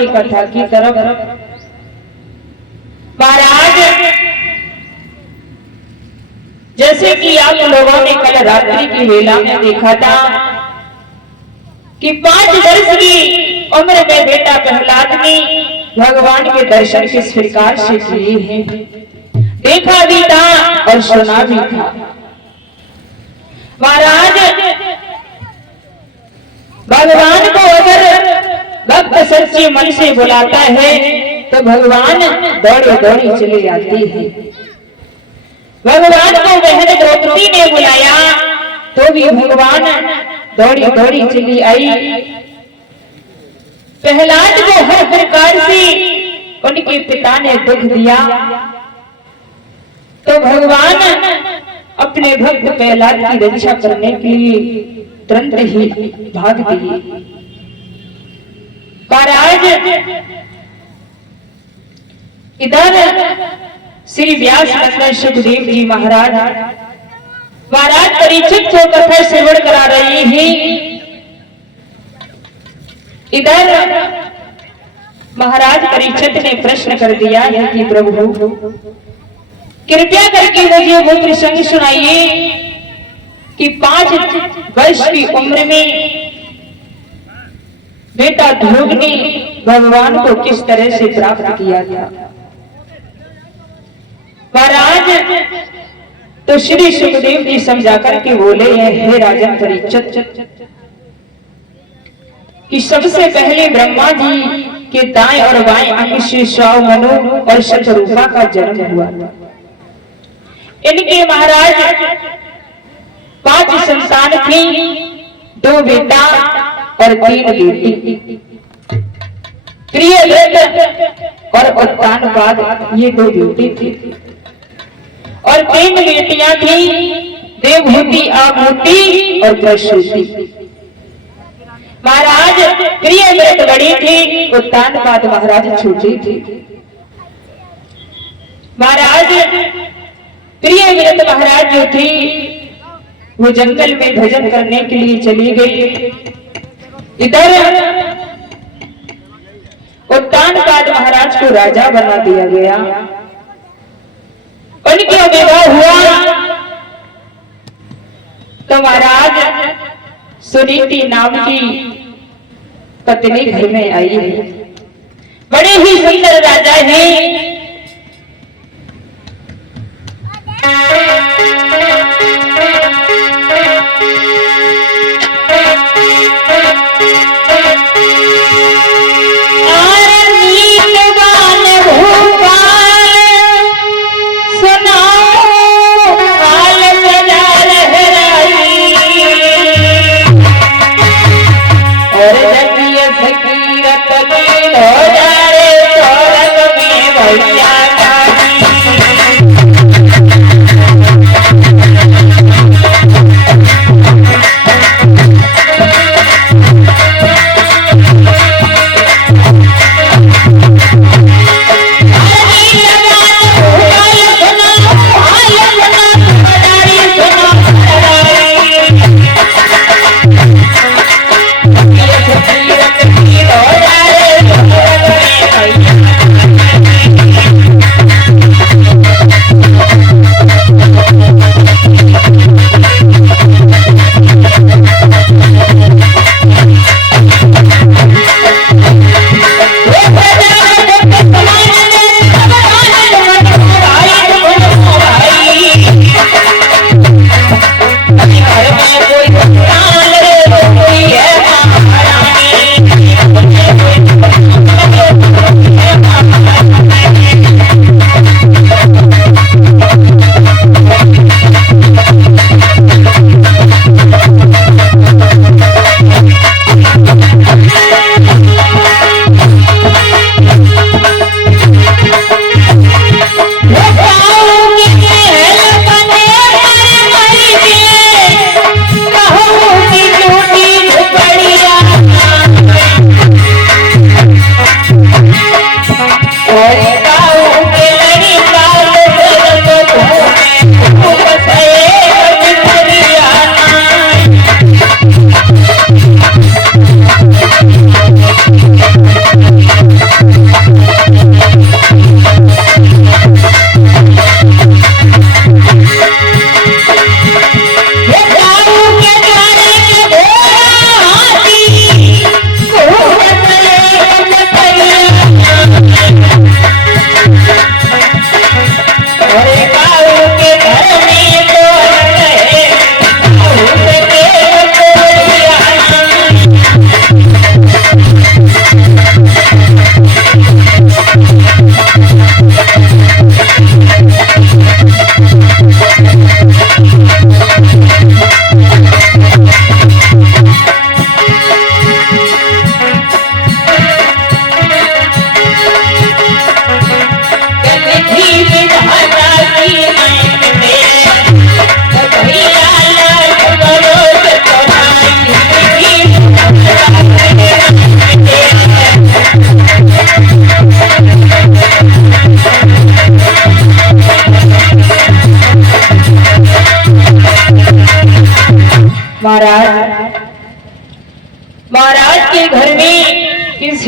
की कथा की तरफ। महाराज, जैसे कि आप लोगों ने कल रात्रि की वेला में देखा था कि 5 वर्ष की उम्र में बेटा प्रहलाद ने भगवान के दर्शन किस प्रकार से किए हैं, देखा भी था और सुना भी था। महाराज, भगवान को अगर भक्त सच्चे मन से बुलाता है तो भगवान दौड़े दौड़ी चली आती है। भगवान को बहन द्रौपदी ने बुलाया तो भी भगवान दौड़ी दौड़ी चली आई। प्रहलाद को हर प्रकार से उनके पिता ने दुख दिया तो भगवान अपने भक्त प्रहलाद की रक्षा करने के लिए तुरंत ही भाग दिए। महाराज, इधर श्री व्यास नंदन सुखदेव जी महाराज परीक्षित को कथा श्रवण करा रहे हैं। इधर महाराज परीक्षित ने प्रश्न कर दिया है कि प्रभु कृपया करके मुझे वो प्रसंग सुनाइए कि 5 वर्ष की उम्र में बेटा ध्रुव ने भगवान को किस तरह से प्राप्त किया था। महाराज, तो श्री सुखदेव जी समझा करके बोले हैं, हे राजन परीक्षित, कि सबसे पहले ब्रह्मा जी के दाएं और बाएं अंग से 100 मनु और शतरूपा का जन्म हुआ। इनके महाराज 5 संतान थी, 2 बेटा और 3 बेटी। प्रियव्रत और उत्तानपाद ये 2 बेटी थी और 3 बेटियां थी, देवहूति, आभूति और प्रसूति। महाराज, प्रियव्रत बड़ी थी, उत्तानपाद महाराज छोटी थी। महाराज, प्रियव्रत महाराज जो थी वो जंगल में भजन करने के लिए चली गई। इधर उत्तानपाद महाराज को राजा बना दिया गया। उनका विवाह हुआ तो महाराज सुनीति नाम की पत्नी घर में आई है। बड़े ही सुंदर राजा हैं।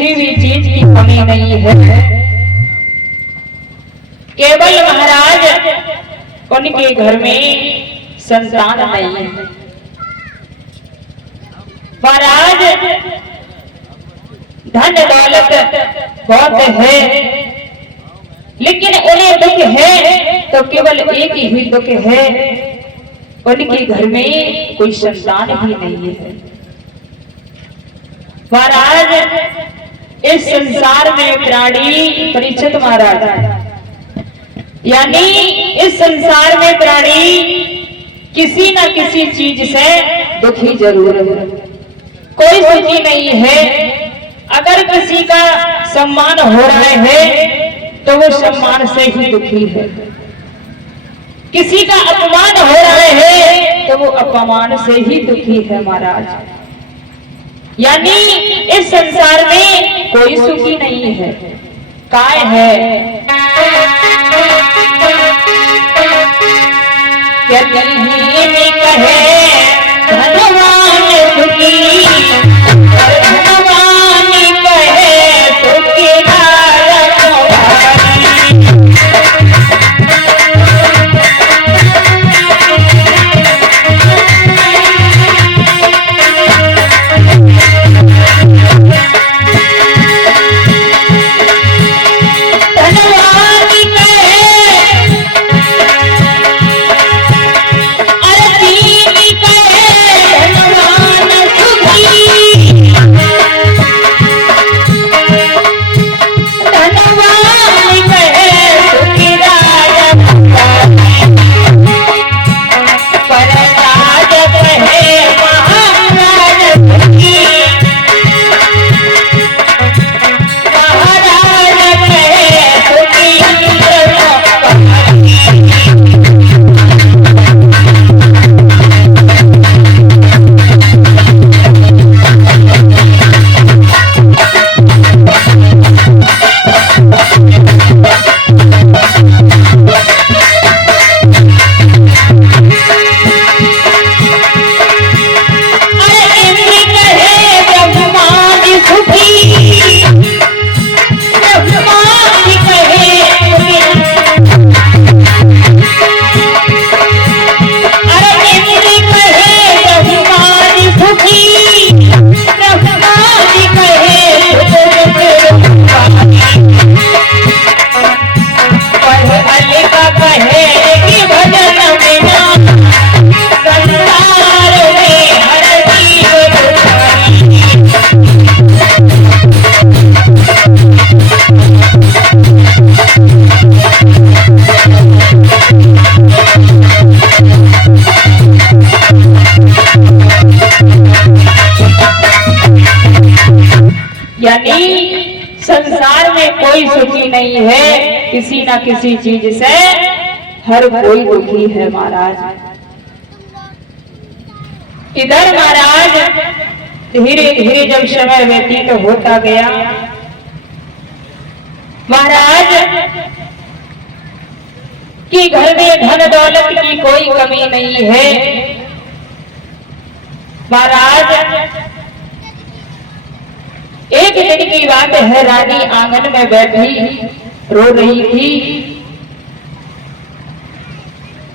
किसी भी चीज की कमी नहीं है। केवल महाराज उनके घर में संतान नहीं है। महाराज धन दौलत बहुत है, लेकिन उन्हें दुख है तो केवल एक ही दुख है, उनके घर में कोई संतान ही नहीं है। महाराज इस संसार में प्राणी परीक्षित महाराज, यानी इस संसार में प्राणी किसी न किसी चीज से दुखी जरूर है, कोई सुखी नहीं है। अगर किसी का सम्मान हो रहा है तो वो सम्मान से ही दुखी है, किसी का अपमान हो रहा है तो वो अपमान से ही दुखी है महाराज। यानी इस संसार में कोई सुखी नहीं है। काय है कहे भगवान सुखी, भगवान कहे सुखी यानी संसार में कोई सुखी नहीं है, किसी ना किसी चीज से हर कोई दुखी है महाराज। इधर महाराज धीरे धीरे जब समय व्यतीत होता गया, महाराज कि घर में धन दौलत की कोई कमी नहीं है। महाराज एक दिन की बात है, रानी आंगन में बैठी रो रही थी,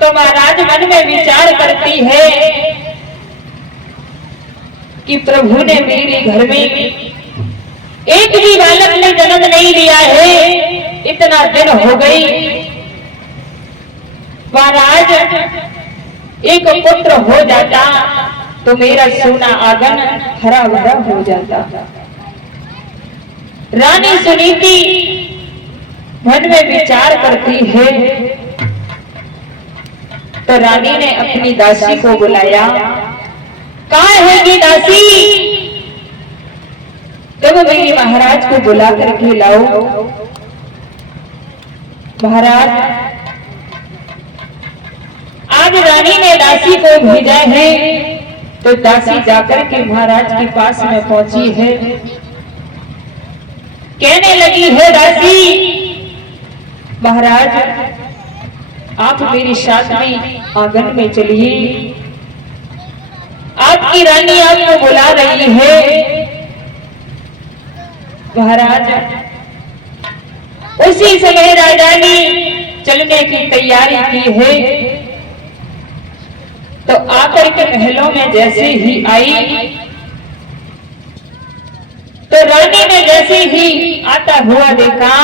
तो महाराज मन में विचार करती है कि प्रभु ने मेरे घर में एक भी बालक ने जन्म नहीं लिया है, इतना दिन हो गई। महाराज एक पुत्र हो जाता तो मेरा सोना आंगन हरा भरा हो जाता। रानी सुनीति मन में विचार करती है, तो रानी ने अपनी दासी को बुलाया। कहाँ है ये दासी? तब मेरी महाराज को बुला करके लाओ। महाराज आज रानी ने दासी को भेजा है, तो दासी जाकर के महाराज के पास में पहुंची है। कहने लगी है दासी, महाराज आप मेरे साथ में आंगन में चलिए, आपकी रानी आपको बुला रही है। महाराज उसी समय राजा ने चलने की तैयारी की है, तो आकर के महलों में जैसे ही आई तो रानी ने जैसे ही आता हुआ देखा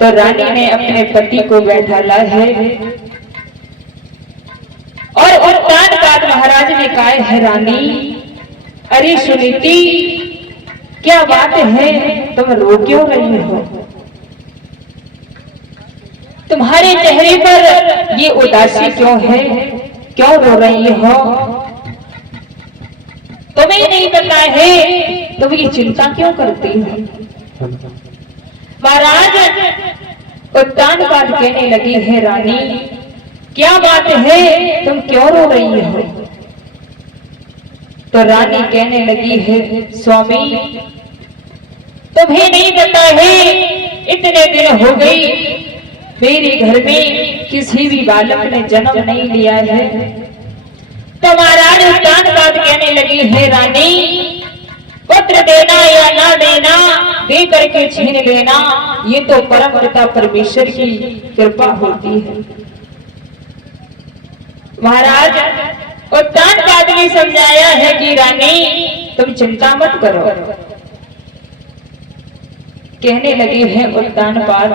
तो रानी ने अपने पति को बैठाला है और उत्तान बाद महाराज ने कहा है रानी, अरे सुनीति क्या बात है, तुम रो क्यों रही हो? तुम्हारे चेहरे पर ये उदासी क्यों है, क्यों रो रही हो? तुम्हें नहीं पता है तुम ये चिंता क्यों करती हो? महाराज उत्तान बाद कहने लगी है रानी, क्या बात है, तुम क्यों रो रही हो? तो रानी कहने लगी है स्वामी, तुम्हें नहीं पता है इतने दिन हो गई मेरे घर में किसी भी बालक ने जन्म नहीं लिया है। तो महाराज उत्तान बाद कहने लगी है रानी, पुत्र देना या ना देना, दे करके छीन लेना, ये तो परम पिता परमेश्वर की कृपा होती है। महाराज उत्तान बाद ने समझाया है कि रानी तुम चिंता मत करो। कहने लगी है उत्तान बाद,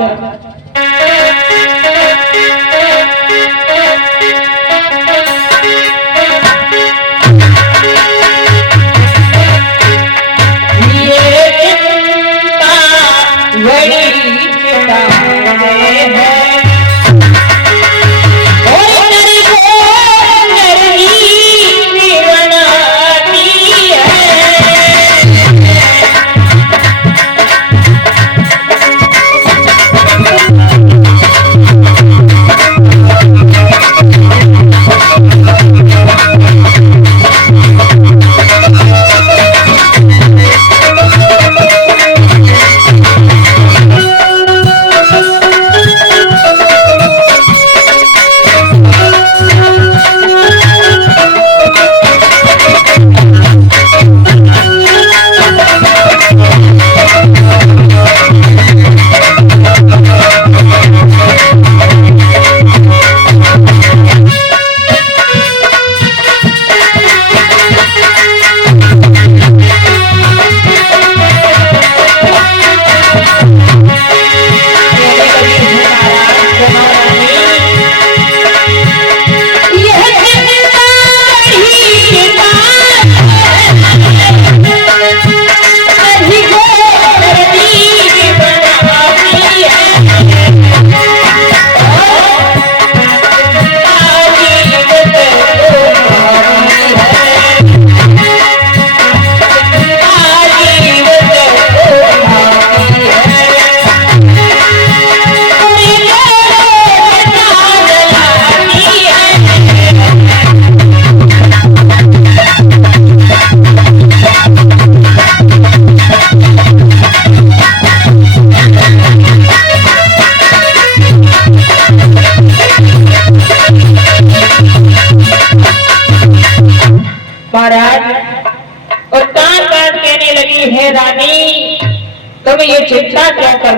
तुम ये चिंता क्या कर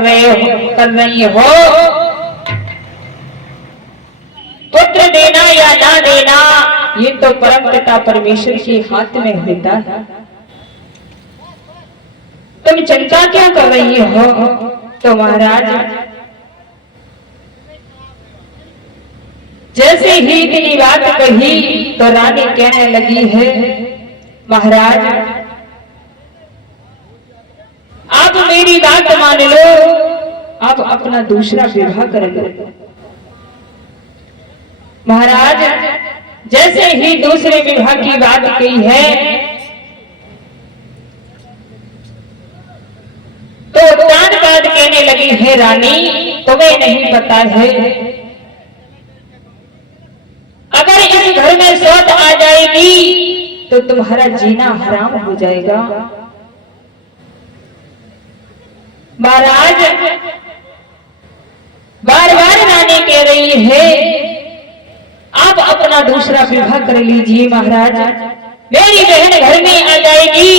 रही हो? पुत्र देना या ना देना ये तो परम पिता परमेश्वर के हाथ में होता है। तुम चिंता क्या कर रही हो? तो महाराज जैसे ही इतनी बात कही तो रानी कहने लगी है महाराज आप मेरी बात मान लो, आप अपना दूसरा विवाह कर लो। महाराज जैसे ही दूसरे विवाह की बात कही है तो उत्तान बाद कहने लगी है रानी तुम्हें नहीं पता है, अगर इस घर में सौत आ जाएगी तो तुम्हारा जीना हराम हो जाएगा। महाराज बार बार रानी कह रही है आप अपना दूसरा विवाह कर लीजिए। महाराज मेरी बहन घर में आ जाएगी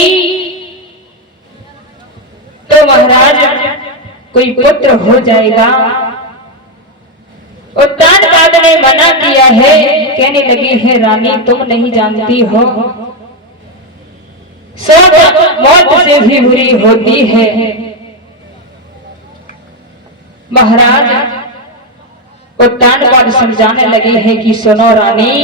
कोई पुत्र हो जाएगा। उत्तानपाद ने मना किया है, कहने लगे है रानी तुम नहीं जानती हो सब मौत से भी बुरी होती है। महाराज उत्तानपाद समझाने लगे हैं कि सुनो रानी,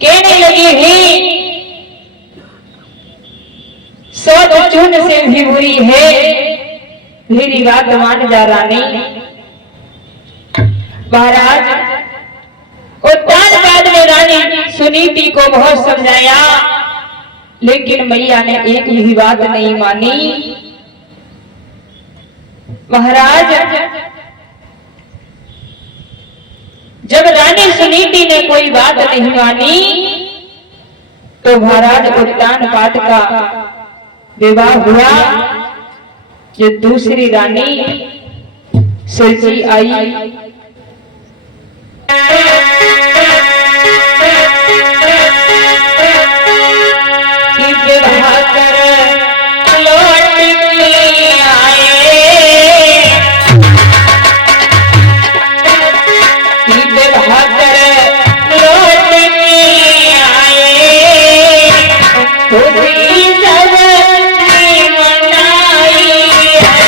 कहने लगी ही सौद चून से भी बुरी है। मेरी बात मान जा रानी। महाराज उत्तानपाद ने रानी सुनीति को बहुत समझाया, लेकिन मैया ने एक भी बात नहीं मानी। महाराज जब रानी सुनीति ने कोई बात नहीं मानी तो महाराज उत्तानपाद का विवाह हुआ। जो दूसरी रानी सुरजी आई, कि विवाह कर लौट के आए, कि विवाह कर लौट के आए, खुशी सब मनाई है।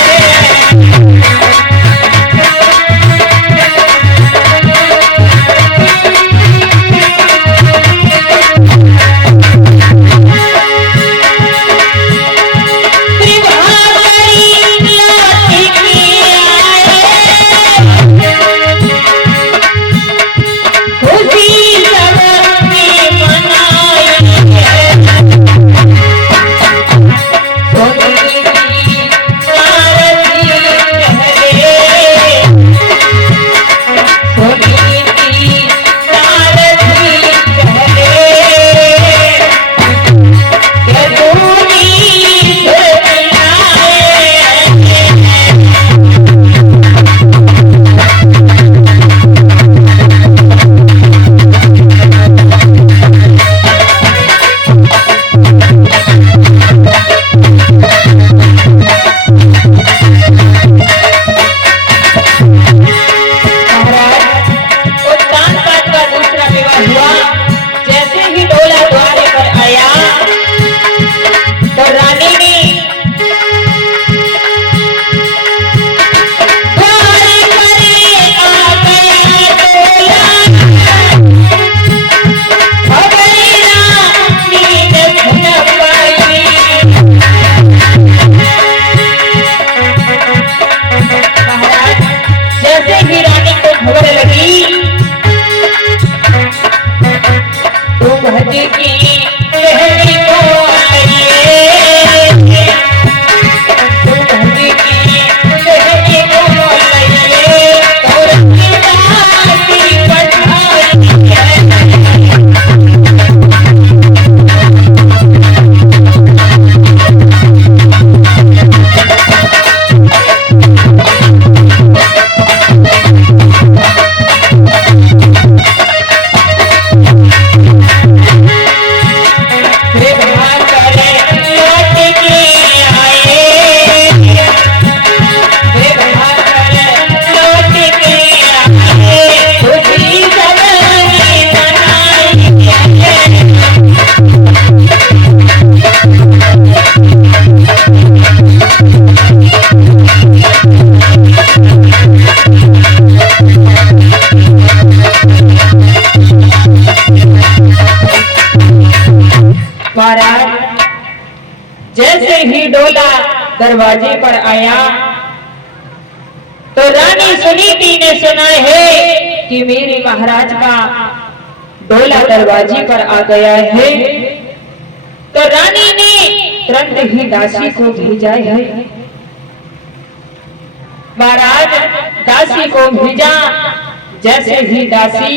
महाराज जैसे ही डोला दरवाजे पर आया तो रानी सुनीति ने सुना है कि मेरे महाराज का डोला दरवाजे पर आ गया है। तो रानी ने तुरंत ही दासी को भेजा है। महाराज दासी को भेजा। जैसे ही दासी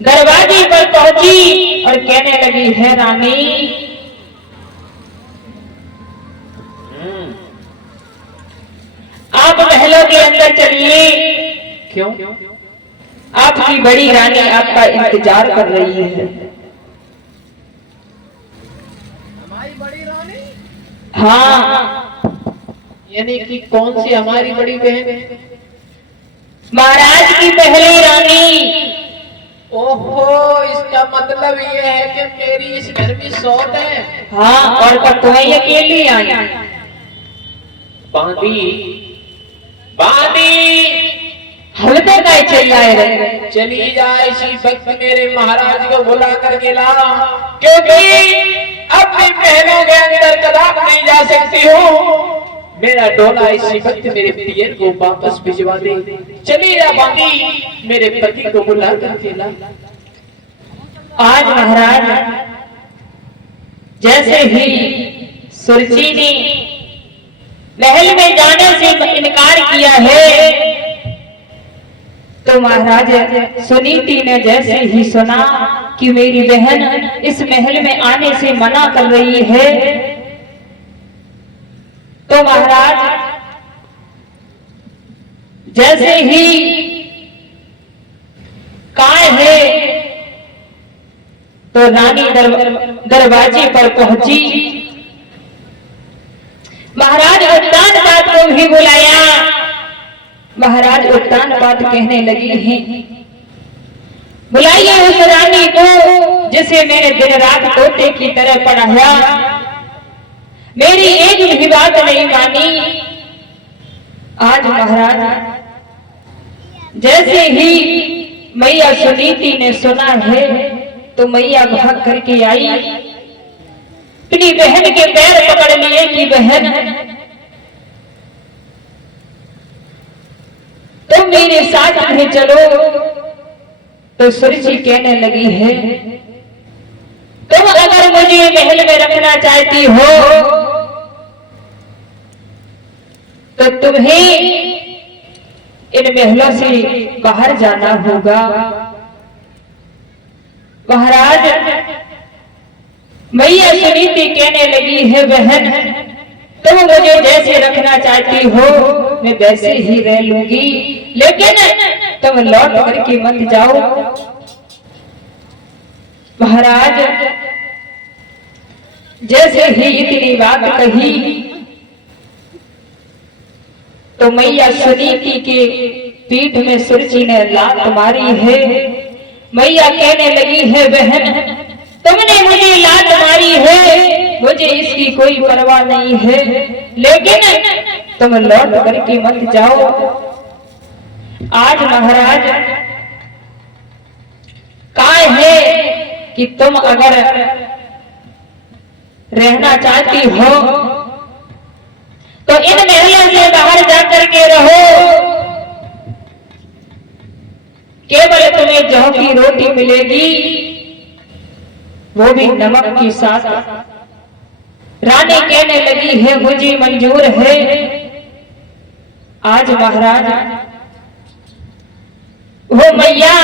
दरवाजे पर पहुंची और कहने लगी है रानी आप महलों के अंदर चलिए। क्यों? आपकी बड़ी रानी आपका इंतजार कर रही है। हमारी बड़ी रानी? हाँ। यानी कि कौन सी हमारी बड़ी बहन? महाराज की पहली रानी। ओहो, इसका मतलब ये है कि मेरी इस घर में सौत है। हाँ, और कब तुम्हें अकेली आई? बांधी बांधी हम तो क्या चिल्लाए रहे। चली जाए इसी वक्त मेरे महाराज को बुला करके ला, क्योंकि अपनी बहनों के अंदर कदम नहीं जा सकती हूँ। मेरा डोला इसी वक्त मेरे पियर को वापस भिजवा दे। चली जा बांधी, मेरे पति को बुला करके ला। आज महाराज जैसे ही सुरची ने महल में जाने से इनकार किया है तो महाराज सुनीति ने जैसे ही suना कि मेरी बहन इस महल में आने से मना कर रही है तो महाराज जैसे ही काय है तो रानी दरवाजे पर पहुंची। महाराज उत्तानपाद को भी बुलाया। महाराज उत्तानपाद कहने लगी हैं बुलाइए उस रानी को जिसे मैंने दिन रात तोते की तरह पढ़ाया, मेरी एक भी बात नहीं मानी। आज महाराज जैसे ही मैया सुनीति ने सुना है तो मैया भाग करके आई, अपनी बहन के पैर पकड़ लिए कि बहन तुम मेरे साथ में चलो। तो सुरची कहने लगी है तुम अगर मुझे महल में रखना चाहती हो तो तुम्हें इन महलों से बाहर जाना होगा। महाराज मैया सुनीति कहने लगी है बहन तुम मुझे जैसे रखना चाहती हो मैं वैसे ही रह लूंगी, लेकिन तुम लौट करके मत जाओ। महाराज जैसे ही इतनी बात कही तो मैया सुनीति के पीठ में सुरची ने लात मारी है। मैया कहने लगी है बहन तुमने मुझे लात मारी है, मुझे इसकी कोई परवाह नहीं है, लेकिन तुम लौट करके मत जाओ। आज महाराज काय है कि तुम अगर रहना चाहती हो तो इन महलों से बाहर जाकर के रहो। केवल तुम्हें जौ की रोटी मिलेगी, वो भी नमक के साथ। रानी कहने लगी है मुझे मंजूर है। आज महाराज वो मैया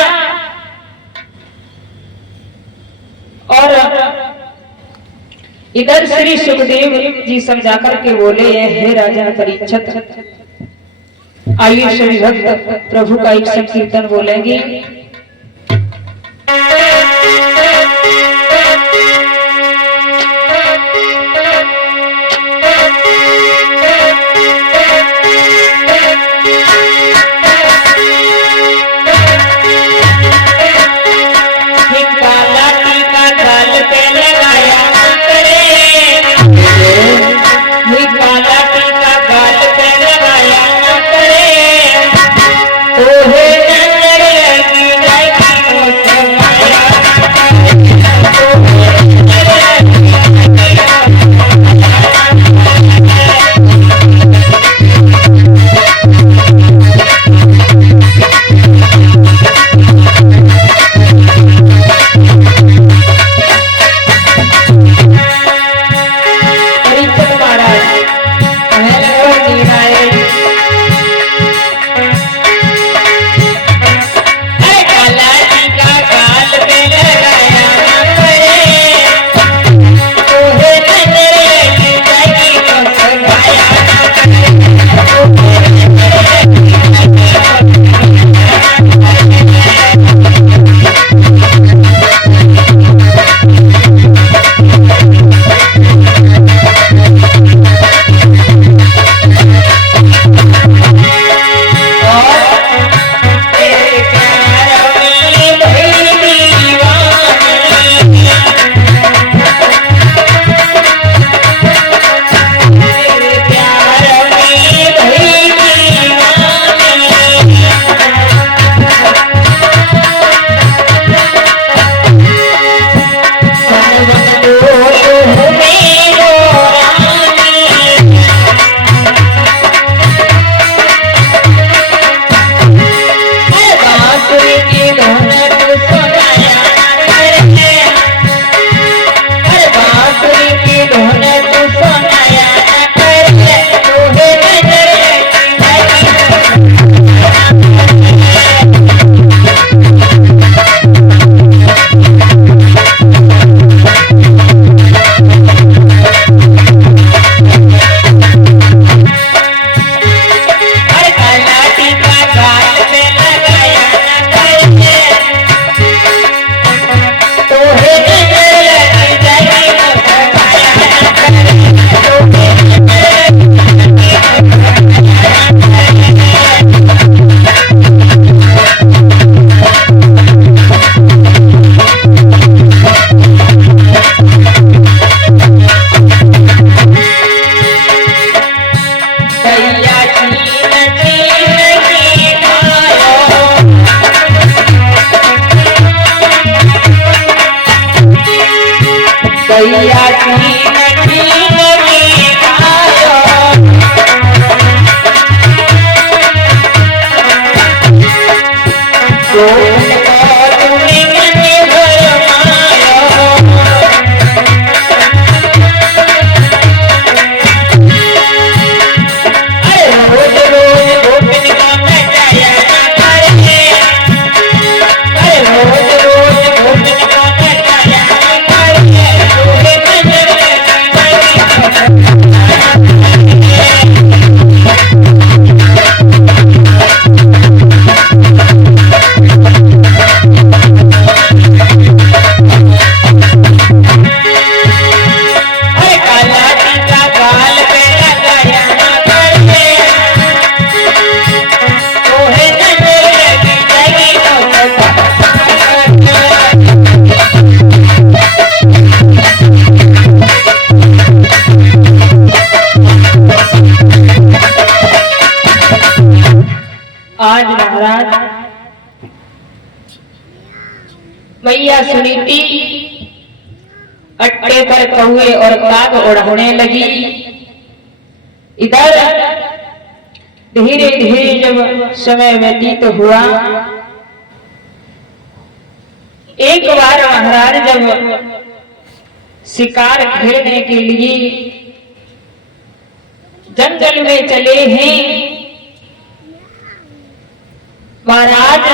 और इधर श्री सुखदेव जी समझा करके बोले हे राजा परीक्षित आइए श्री भक्त प्रभु का एक संकीर्तन बोलेंगे। तो है नजर लगी भैया की आयो आज महाराज मैया सुनीति अट्टे पर कौए और काग उड़ाने लगी। इधर धीरे धीरे जब समय व्यतीत हुआ, एक बार महाराज जब शिकार खेलने के लिए जंगल में चले हैं, महाराज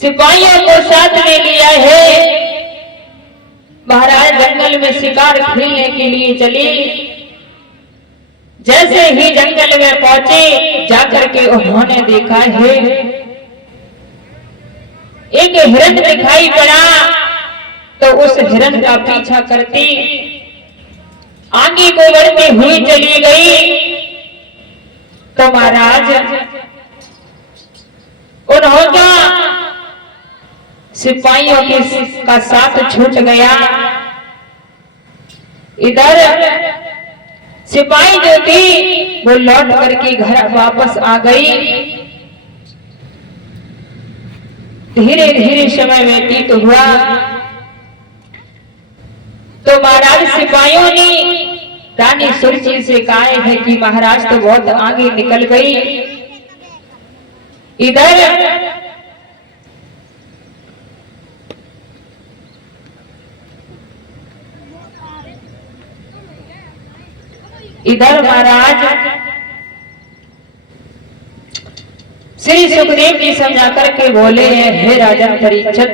सिपाहियों को साथ में लिया है। महाराज जंगल में शिकार खेलने के लिए चले। जैसे ही जंगल में पहुंचे, जाकर के उन्होंने देखा है एक हिरन दिखाई पड़ा, तो उस हिरन का पीछा करती आगे को बढ़ती हुई चली गई। तो महाराज उन्होंने सिपाहियों का साथ छूट गया। इधर सिपाही जो थी वो लौट करके घर वापस आ गई। धीरे धीरे समय व्यतीत हुआ, तो महाराज सिपाहियों ने रानी सुरची से कहा है कि महाराज तो बहुत आगे निकल गई। इधर महाराज श्री सुखदेव जी समझा करके बोले हैं, हे राजन परीक्षित,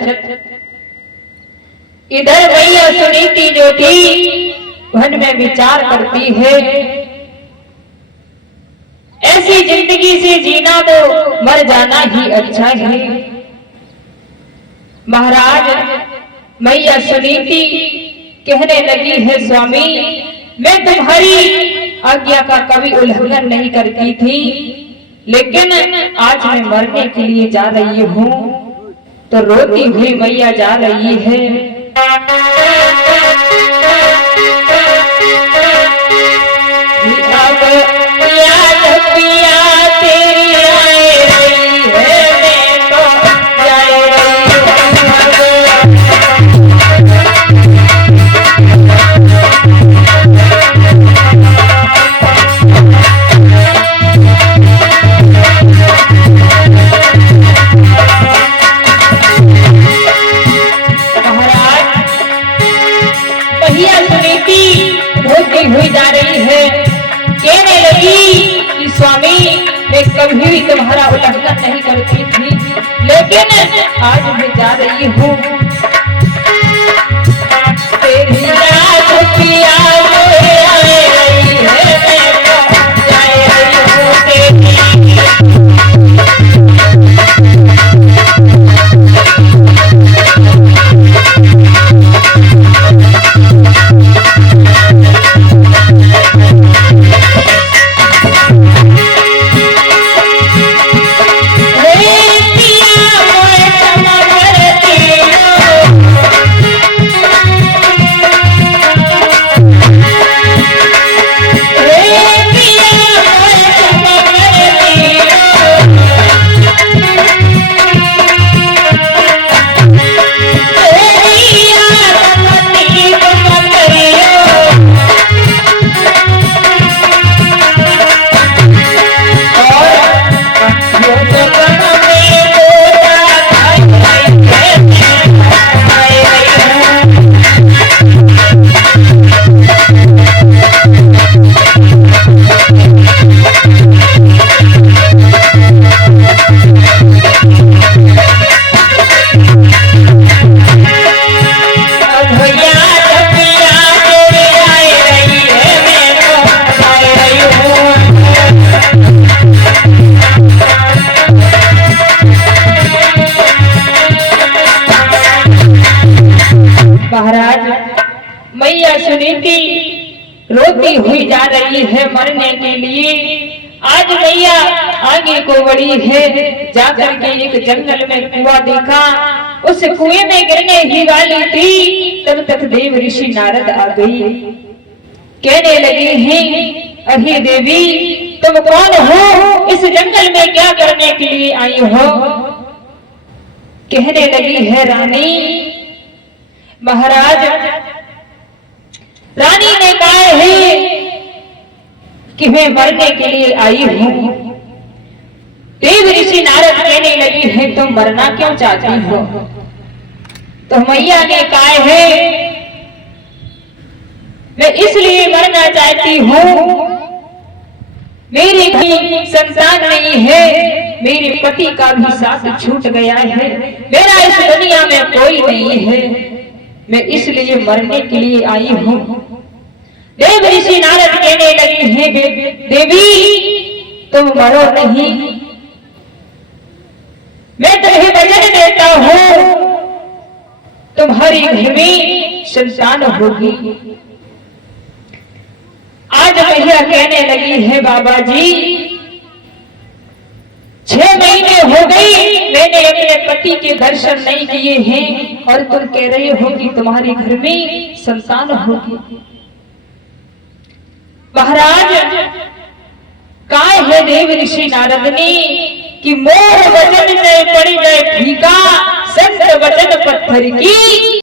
इधर मैया सुनीति जो थी मन में विचार करती है, ऐसी जिंदगी से जीना तो मर जाना ही अच्छा है। महाराज मैया सुनीति कहने लगी है, स्वामी मैं तुम्हारी आज्ञा का कभी उल्लंघन नहीं करती थी, लेकिन आज मैं मरने के लिए जा रही हूँ। तो रोती हुई मैया जा रही है। हुई जा रही है, कहने लगी कि स्वामी मैं कभी भी तुम्हारा उल्लंघन नहीं करती थी, लेकिन आज मैं जा रही हूँ। तेरी याद पिया रही है, मैं तो जा रही हूँ तेरी। लगी है मरने के लिए। आज मैया आगे को बढ़ी है, जाकर के एक जंगल में कुआं देखा, उस कुएं में गिरने ही वाली थी, तब तक देव ऋषि नारद आ गई। कहने लगे हैं, अरे देवी तुम कौन हो, इस जंगल में क्या करने के लिए आई हो? कहने लगी है, रानी महाराज, रानी ने कहा है कि मैं मरने के लिए आई हूं। देव ऋषि नारद कहने लगी है, तुम मरना क्यों चाहती हो? तो मैया ने कहा है, मैं इसलिए मरना चाहती हूं, मेरी भी संतान नहीं है, मेरे पति का भी साथ छूट गया है, मेरा इस दुनिया में कोई नहीं है, मैं इसलिए मरने के लिए आई हूं। देव ऋषि नारद कहने लगे हैं, देवी तुम मरो नहीं, मैं तुम्हें वचन देता हूं, तुम्हारे घर में संतान होगी। आज मैया कहने लगी है, बाबा जी 6 महीने हो गई मैंने अपने पति के दर्शन नहीं किए हैं, और तुम कह रहे हो कि तुम्हारे घर में संतान होगी। महाराज काय है देव ऋषि नारद ने कि मोह वचन से पड़ जाए फीका, संत वचन पत्थर की।